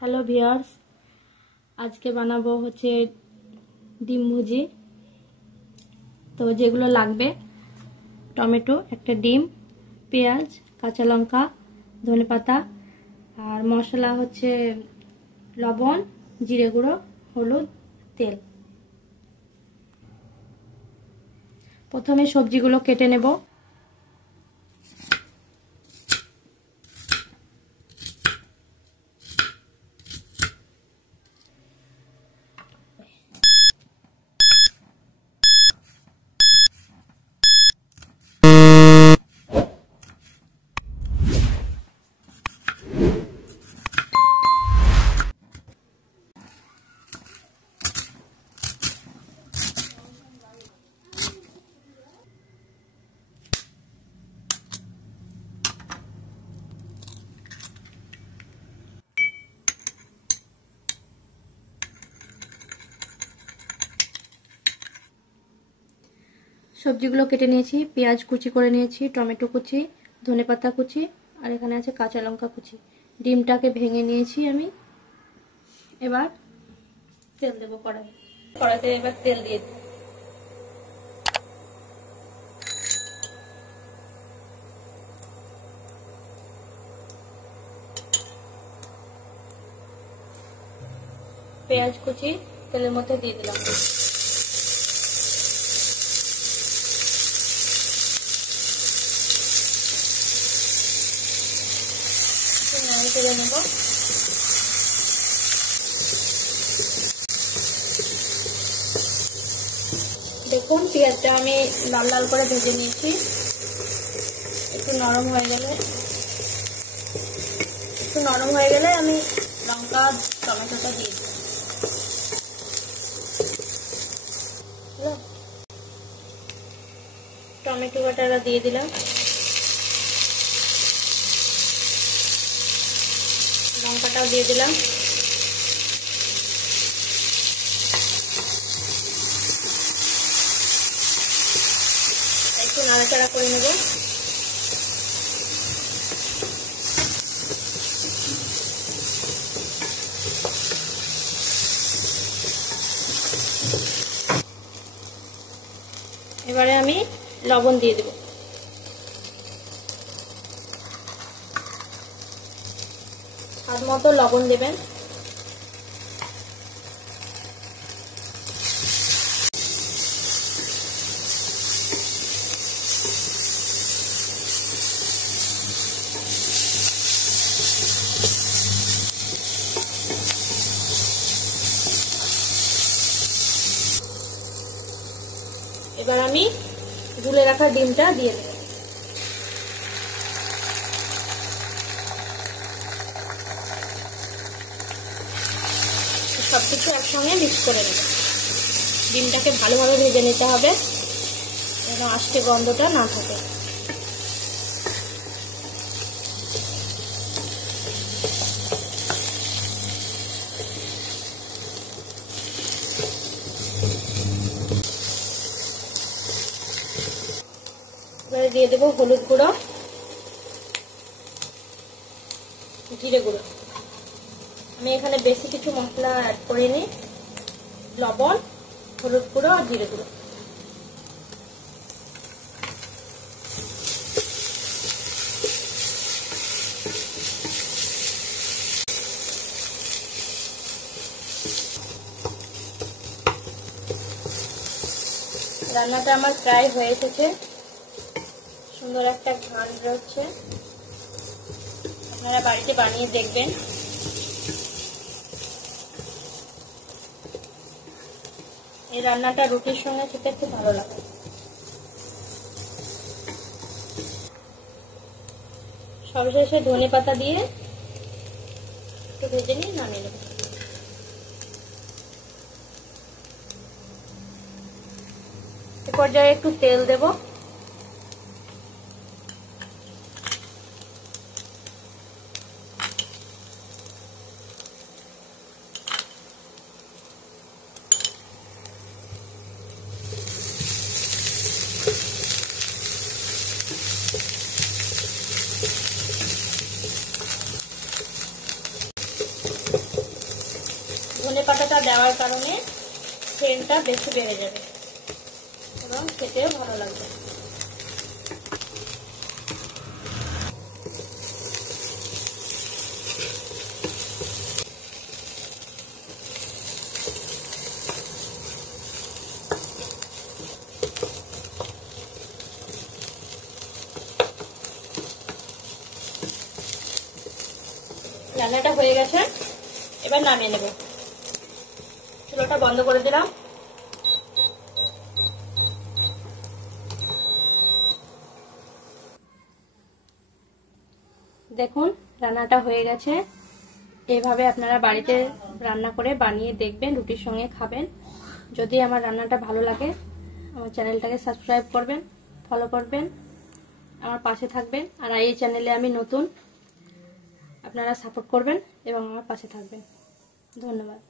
Hello viewers, আজকে বানাবো হচ্ছে ডিম ভুজি। তো যেগুলো লাগবে: টমেটো, একটা ডিম, পেঁয়াজ, কাঁচা লঙ্কা, ধনেপাতা, আর মশলা হচ্ছে লবণ, জিরে গুঁড়ো, হলুদ, তেল। প্রথমে সবজিগুলো কেটে নেব। সবজিগুলো কেটে নিয়েছি, পেঁয়াজ কুচি করে নিয়েছি, টমেটো কুচি, ধনেপাতা কুচি, আর এখানে আছে কাঁচা লঙ্কা কুচি। ডিমটাকে ভেঙে নিয়েছি আমি। এবার তেল দেবো কড়াইতে। এবার তেল দিয়ে দেব। পেঁয়াজ কুচি তেলের মধ্যে দিয়ে দিলাম। তেলে নেব। দেখুন, পেঁয়াজটা আমি লাল লাল করে ভেজে নিয়েছি। একটু নরম হয়ে গেলে আমি লঙ্কা, টমেটোটা দিয়ে দিই। টমেটো বাটাটা দিয়ে দিলাম, লঙ্কাটাও দিয়ে দিলাম। একটু নাড়াচাড়া করে নেব। এবারে আমি লবণ দিয়ে দেব। স্বাদ মতো লবণ দেবেন। এবার আমি গুলে রাখা ডিমটা দিয়ে দেব। সবকিছু একসঙ্গে মিক্স করে নেব। ডিমটাকে ভালোভাবে ভেজে নিতে হবে যেন আষ্টে গন্ধটা না থাকে। এবারে দিয়ে দেবো হলুদ গুঁড়ো, জিরে গুঁড়ো। আমি এখানে বেশি কিছু মশলা অ্যাড করিনি। লবণ, হলুদ গুঁড়ো আর জিরে গুঁড়ো। রান্নাটা আমার প্রায় হয়ে এসেছে। সুন্দর একটা ঘ্রাণ বেরোচ্ছে। আপনারা বাড়িতে বানিয়ে দেখবেন। এই রান্নাটা রুটির সঙ্গে খেতে খুব ভালো লাগে। সবশেষে ধনেপাতা দিয়ে একটু ভেজে নিয়ে নামিয়ে নেব। এ পর্যায়ে একটু তেল দেব। পাতাটা দেওয়ার কারণে সেন্টটা বেশি বেড়ে যাবে এবং খেতেও ভালো লাগবে। রান্নাটা হয়ে গেছে, এবার নামিয়ে নেব। চুলাটা বন্ধ করে দিলাম। দেখুন রান্নাটা হয়ে গেছে। এভাবে আপনারা বাড়িতে রান্না করে বানিয়ে দেখবেন, রুটির সঙ্গে খাবেন। যদি আমার রান্নাটা ভালো লাগে আমার চ্যানেলটাকে সাবস্ক্রাইব করবেন, ফলো করবেন, আমার পাশে থাকবেন। আর এই চ্যানেলে আমি নতুন, আপনারা সাপোর্ট করবেন এবং আমার পাশে থাকবেন। ধন্যবাদ।